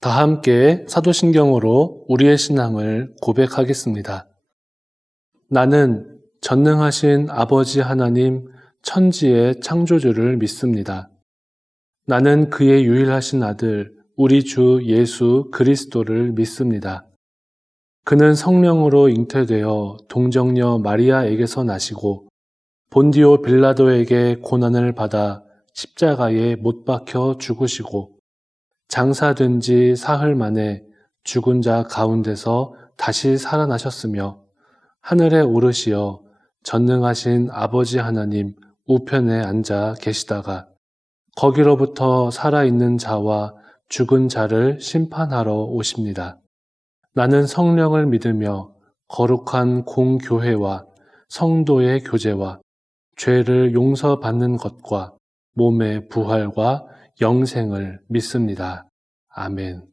다 함께 사도신경으로 우리의 신앙을 고백하겠습니다. 나는 전능하신 아버지 하나님 천지의 창조주를 믿습니다. 나는 그의 유일하신 아들 우리 주 예수 그리스도를 믿습니다. 그는 성령으로 잉태되어 동정녀 마리아에게서 나시고 본디오 빌라도에게 고난을 받아 십자가에 못 박혀 죽으시고 장사된 지 사흘 만에 죽은 자 가운데서 다시 살아나셨으며 하늘에 오르시어 전능하신 아버지 하나님 우편에 앉아 계시다가 거기로부터 살아있는 자와 죽은 자를 심판하러 오십니다. 나는 성령을 믿으며 거룩한 공교회와 성도의 교제와 죄를 용서받는 것과 몸의 부활과 영생을 믿습니다. 아멘.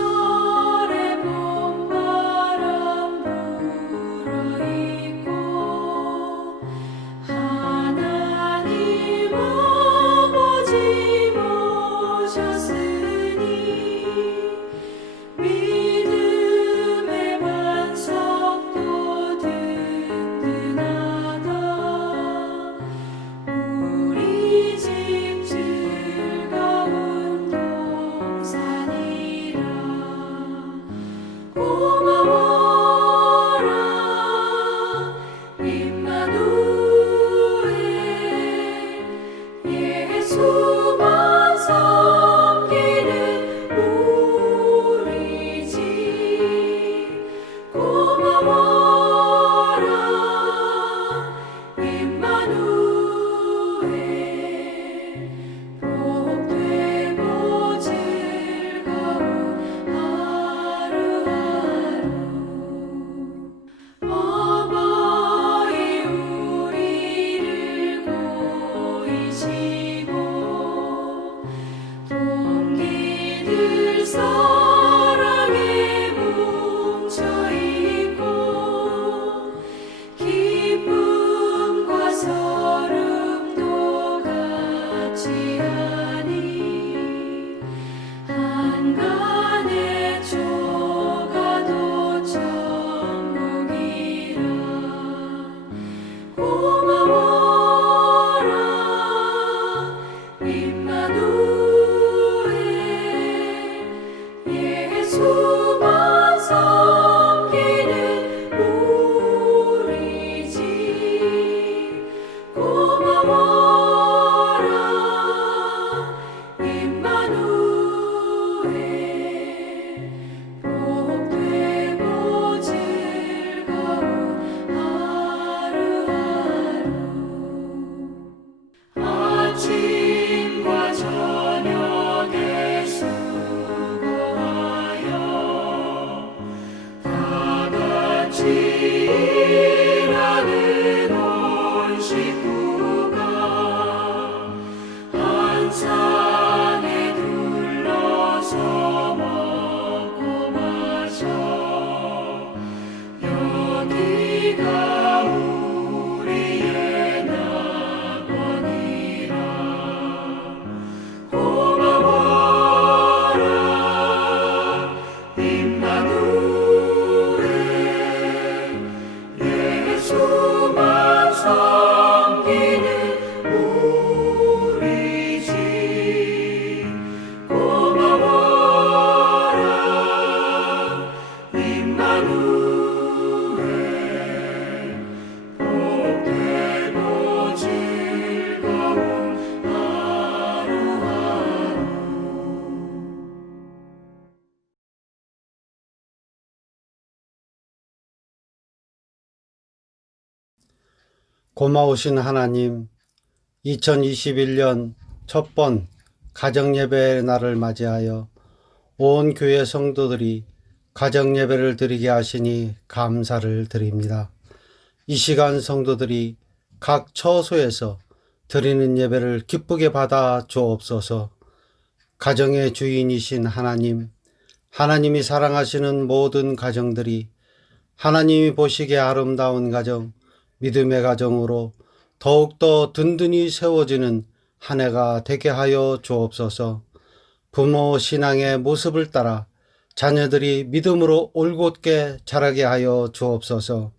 사철의 봄바람 불어있고 하나님 아버지 모셨으니 믿음의 반석도 든든하다. 우리 집 즐거운 동산이라. 고마워라 임마누엘. 예수만 섬기는 우리 집. 고마워라 임마누엘. 복되고 즐거운 하루하루. 어버이 우리를 보이시고 동기들 사랑에 뭉쳐있고 기쁨과 서름도 같이 하니 한간의 조가도 천국이라. 고마워라 임마누엘. 예수만 섬기는 우리 집. 고마워라 임마누엘. 복되고 즐거운 하루하루. 아침과 저녁에 수고하여 다같이 일하는 온 식구가 한 산에 둘러서 먹고 마셔. 여기가 우리의 낙원이라. 고마워라 임마누엘. 예수만 섬기는 우리 집. 고마워라 임마누엘. 복되고 즐거운 하루하루. 고마우신 하나님, 2021년 첫 번 가정예배의 날을 맞이하여 온 교회 성도들이 가정 예배를 드리게 하시니 감사를 드립니다. 이 시간 성도들이 각 처소에서 드리는 예배를 기쁘게 받아 주옵소서. 가정의 주인이신 하나님, 하나님이 사랑하시는 모든 가정들이 하나님이 보시기에 아름다운 가정, 믿음의 가정으로 더욱더 든든히 세워지는 한 해가 되게 하여 주옵소서. 부모 신앙의 모습을 따라 자녀들이 믿음으로 올곧게 자라게 하여 주옵소서.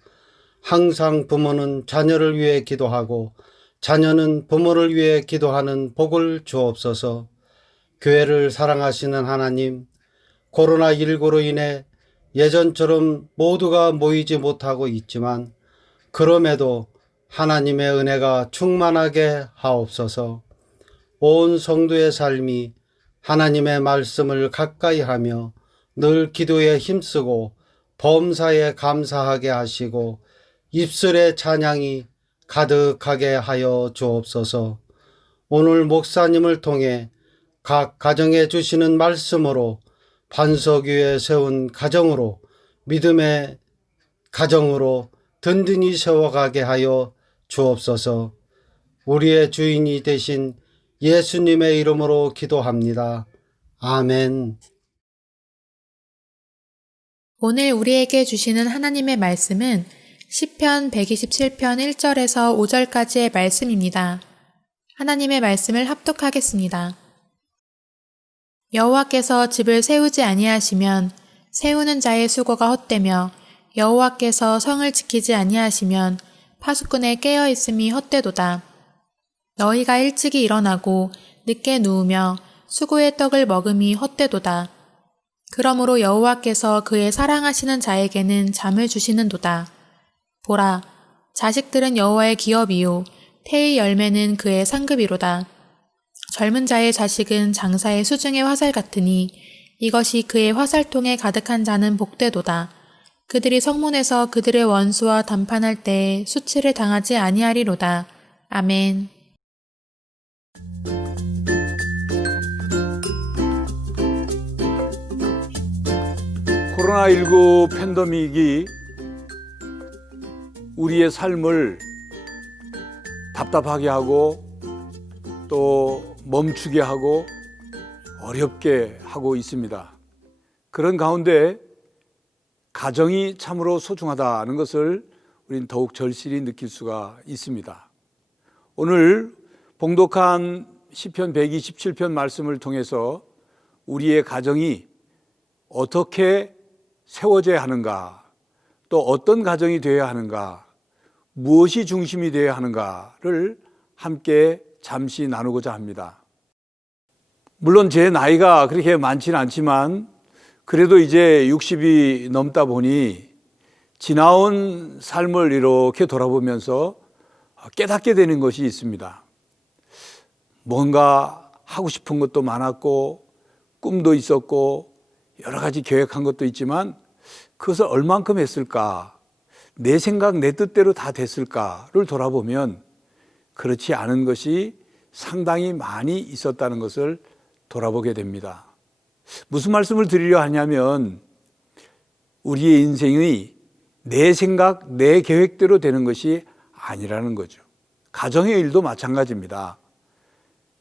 항상 부모는 자녀를 위해 기도하고 자녀는 부모를 위해 기도하는 복을 주옵소서. 교회를 사랑하시는 하나님, 코로나19로 인해 예전처럼 모두가 모이지 못하고 있지만 그럼에도 하나님의 은혜가 충만하게 하옵소서. 온 성도의 삶이 하나님의 말씀을 가까이 하며 늘 기도에 힘쓰고 범사에 감사하게 하시고 입술의 찬양이 가득하게 하여 주옵소서. 오늘 목사님을 통해 각 가정에 주시는 말씀으로 반석 위에 세운 가정으로 믿음의 가정으로 든든히 세워가게 하여 주옵소서. 우리의 주인이 되신 예수님의 이름으로 기도합니다. 아멘. 오늘 우리에게 주시는 하나님의 말씀은 시편 127편 1절에서 5절까지의 말씀입니다. 하나님의 말씀을 합독하겠습니다. 여호와께서 집을 세우지 아니하시면 세우는 자의 수고가 헛되며 여호와께서 성을 지키지 아니하시면 파수꾼의 깨어 있음이 헛되도다. 너희가 일찍이 일어나고 늦게 누우며 수고의 떡을 먹음이 헛되도다. 그러므로 여호와께서 그의 사랑하시는 자에게는 잠을 주시는도다. 보라, 자식들은 여호와의 기업이요 태의 열매는 그의 상급이로다. 젊은 자의 자식은 장사의 수중의 화살 같으니 이것이 그의 화살통에 가득한 자는 복되도다. 그들이 성문에서 그들의 원수와 담판할 때에 수치를 당하지 아니하리로다. 아멘. 코로나19 팬데믹이 우리의 삶을 답답하게 하고 또 멈추게 하고 어렵게 하고 있습니다. 그런 가운데 가정이 참으로 소중하다는 것을 우리는 더욱 절실히 느낄 수가 있습니다. 오늘 봉독한 시편 127편 말씀을 통해서 우리의 가정이 어떻게 세워져야 하는가, 또 어떤 가정이 되어야 하는가, 무엇이 중심이 되어야 하는가를 함께 잠시 나누고자 합니다. 물론 제 나이가 그렇게 많지는 않지만 그래도 이제 60이 넘다 보니 지나온 삶을 이렇게 돌아보면서 깨닫게 되는 것이 있습니다. 뭔가 하고 싶은 것도 많았고 꿈도 있었고 여러 가지 계획한 것도 있지만 그것을 얼만큼 했을까, 내 생각 내 뜻대로 다 됐을까를 돌아보면 그렇지 않은 것이 상당히 많이 있었다는 것을 돌아보게 됩니다. 무슨 말씀을 드리려 하냐면 우리의 인생이 내 생각, 내 계획대로 되는 것이 아니라는 거죠. 가정의 일도 마찬가지입니다.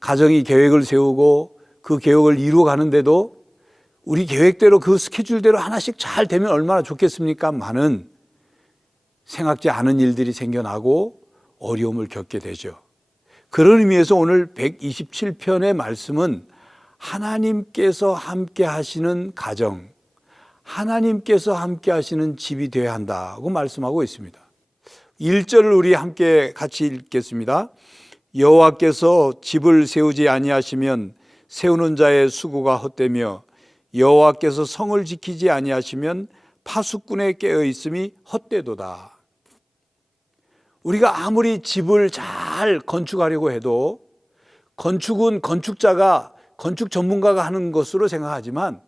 가정이 계획을 세우고 그 계획을 이루어가는데도 우리 계획대로 그 스케줄대로 하나씩 잘 되면 얼마나 좋겠습니까? 많은 생각지 않은 일들이 생겨나고 어려움을 겪게 되죠. 그런 의미에서 오늘 127편의 말씀은 하나님께서 함께 하시는 가정, 하나님께서 함께 하시는 집이 되어야 한다고 말씀하고 있습니다. 1절을 우리 함께 같이 읽겠습니다. 여호와께서 집을 세우지 아니하시면 세우는 자의 수고가 헛되며 여호와께서 성을 지키지 아니하시면 파수꾼의 깨어 있음이 헛되도다. 우리가 아무리 집을 잘 건축하려고 해도 건축은 건축자가, 건축 전문가가 하는 것으로 생각하지만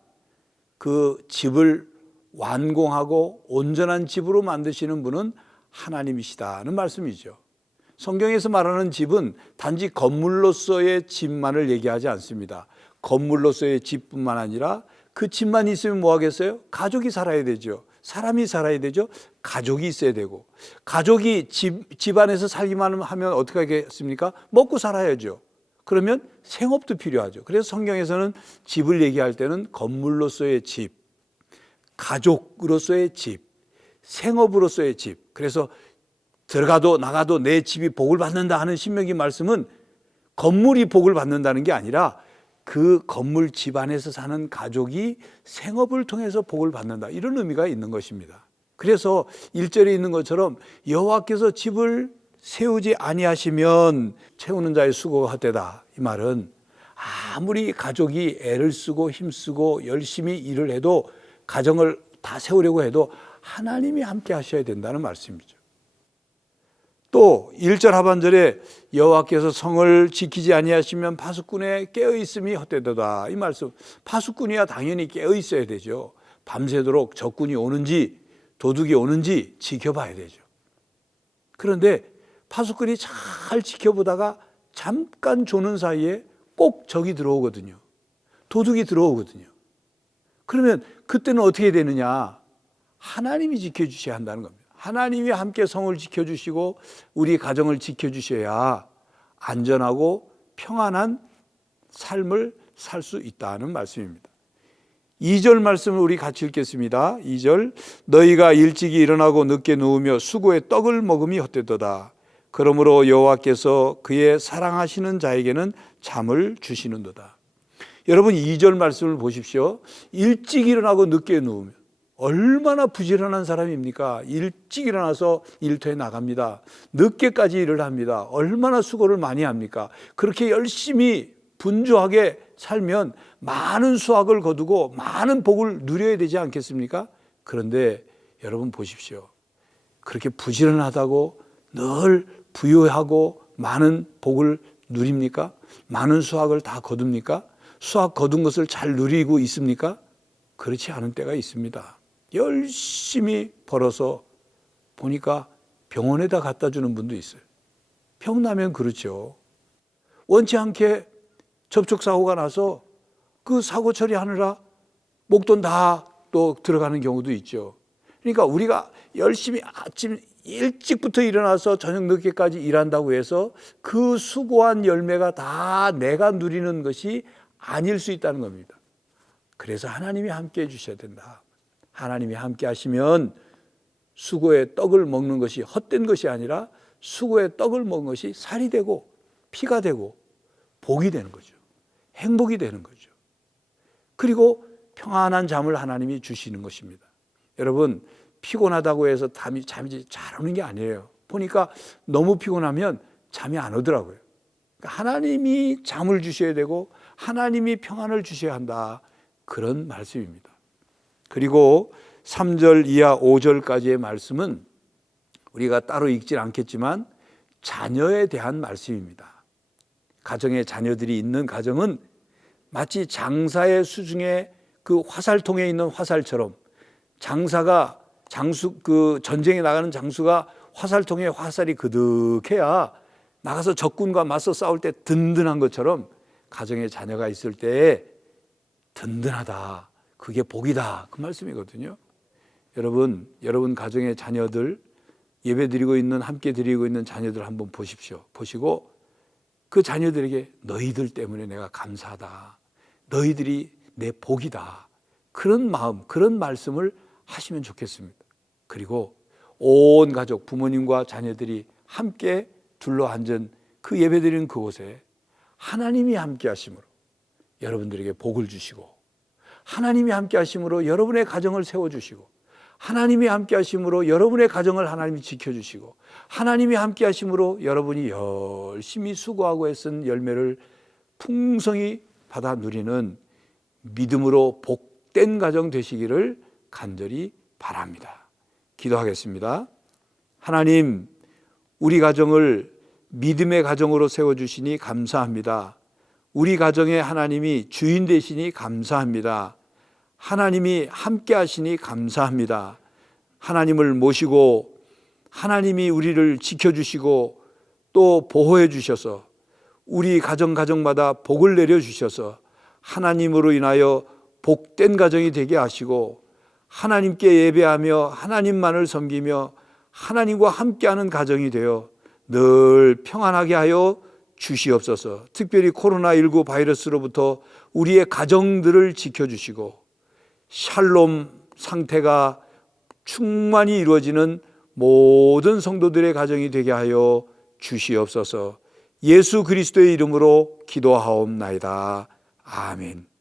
그 집을 완공하고 온전한 집으로 만드시는 분은 하나님이시다는 말씀이죠. 성경에서 말하는 집은 단지 건물로서의 집만을 얘기하지 않습니다. 건물로서의 집뿐만 아니라 그 집만 있으면 뭐 하겠어요? 가족이 살아야 되죠. 사람이 살아야 되죠. 가족이 있어야 되고, 가족이 집 안에서 살기만 하면 어떻게 하겠습니까? 먹고 살아야죠. 그러면 생업도 필요하죠. 그래서 성경에서는 집을 얘기할 때는 건물로서의 집, 가족으로서의 집, 생업으로서의 집. 그래서 들어가도 나가도 내 집이 복을 받는다 하는 신명기 말씀은 건물이 복을 받는다는 게 아니라 그 건물 집 안에서 사는 가족이 생업을 통해서 복을 받는다, 이런 의미가 있는 것입니다. 그래서 1절에 있는 것처럼 여호와께서 집을 세우지 아니하시면 채우는 자의 수고가 헛되다. 이 말은 아무리 가족이 애를 쓰고 힘쓰고 열심히 일을 해도, 가정을 다 세우려고 해도 하나님이 함께 하셔야 된다는 말씀이죠. 또 1절 하반절에 여호와께서 성을 지키지 아니하시면 파수꾼의 깨어 있음이 헛되도다. 이 말씀, 파수꾼이야 당연히 깨어 있어야 되죠. 밤새도록 적군이 오는지 도둑이 오는지 지켜봐야 되죠. 그런데 파수꾼이 잘 지켜보다가 잠깐 조는 사이에 꼭 적이 들어오거든요. 도둑이 들어오거든요. 그러면 그때는 어떻게 되느냐? 하나님이 지켜주셔야 한다는 겁니다. 하나님이 함께 성을 지켜주시고 우리 가정을 지켜주셔야 안전하고 평안한 삶을 살 수 있다는 말씀입니다. 2절 말씀을 우리 같이 읽겠습니다. 2절, 너희가 일찍이 일어나고 늦게 누우며 수고의 떡을 먹음이 헛되도다. 그러므로 여호와께서 그의 사랑하시는 자에게는 잠을 주시는도다. 여러분, 2절 말씀을 보십시오. 일찍 일어나고 늦게 누우면 얼마나 부지런한 사람입니까? 일찍 일어나서 일터에 나갑니다. 늦게까지 일을 합니다. 얼마나 수고를 많이 합니까? 그렇게 열심히 분주하게 살면 많은 수확을 거두고 많은 복을 누려야 되지 않겠습니까? 그런데 여러분 보십시오. 그렇게 부지런하다고 늘 부유하고 많은 복을 누립니까? 많은 수확을 다 거둡니까? 수확 거둔 것을 잘 누리고 있습니까? 그렇지 않은 때가 있습니다. 열심히 벌어서 보니까 병원에다 갖다 주는 분도 있어요. 병 나면 그렇죠. 원치 않게 접촉사고가 나서 그 사고 처리하느라 목돈 다 또 들어가는 경우도 있죠. 그러니까 우리가 열심히 아침 일찍부터 일어나서 저녁 늦게까지 일한다고 해서 그 수고한 열매가 다 내가 누리는 것이 아닐 수 있다는 겁니다. 그래서 하나님이 함께 해주셔야 된다. 하나님이 함께 하시면 수고의 떡을 먹는 것이 헛된 것이 아니라 수고의 떡을 먹는 것이 살이 되고 피가 되고 복이 되는 거죠. 행복이 되는 거죠. 그리고 평안한 잠을 하나님이 주시는 것입니다. 여러분, 피곤하다고 해서 잠이 잘 오는 게 아니에요. 보니까 너무 피곤하면 잠이 안 오더라고요. 그러니까 하나님이 잠을 주셔야 되고 하나님이 평안을 주셔야 한다, 그런 말씀입니다. 그리고 3절 이하 5절까지의 말씀은 우리가 따로 읽진 않겠지만 자녀에 대한 말씀입니다. 가정에 자녀들이 있는 가정은 마치 장사의 수중에 그 화살통에 있는 화살처럼, 장사가 그 전쟁에 나가는 장수가 화살통에 화살이 그득해야 나가서 적군과 맞서 싸울 때 든든한 것처럼 가정에 자녀가 있을 때 든든하다, 그게 복이다, 그 말씀이거든요. 여러분 가정의 자녀들, 예배 드리고 있는, 함께 드리고 있는 자녀들 한번 보십시오. 보시고 그 자녀들에게 너희들 때문에 내가 감사하다, 너희들이 내 복이다, 그런 마음, 그런 말씀을 하시면 좋겠습니다. 그리고 온 가족, 부모님과 자녀들이 함께 둘러앉은 그 예배드리는 그곳에 하나님이 함께 하심으로 여러분들에게 복을 주시고, 하나님이 함께 하심으로 여러분의 가정을 세워주시고, 하나님이 함께 하심으로 여러분의 가정을 하나님이 지켜주시고, 하나님이 함께 하심으로 여러분이 열심히 수고하고 애쓴 열매를 풍성히 받아 누리는 믿음으로 복된 가정 되시기를 간절히 바랍니다. 기도하겠습니다. 하나님, 우리 가정을 믿음의 가정으로 세워주시니 감사합니다. 우리 가정에 하나님이 주인 되시니 감사합니다. 하나님이 함께 하시니 감사합니다. 하나님을 모시고 하나님이 우리를 지켜주시고 또 보호해 주셔서 우리 가정마다 복을 내려주셔서 하나님으로 인하여 복된 가정이 되게 하시고 하나님께 예배하며 하나님만을 섬기며 하나님과 함께하는 가정이 되어 늘 평안하게 하여 주시옵소서. 특별히 코로나19 바이러스로부터 우리의 가정들을 지켜주시고 샬롬 상태가 충만히 이루어지는 모든 성도들의 가정이 되게 하여 주시옵소서. 예수 그리스도의 이름으로 기도하옵나이다. 아멘.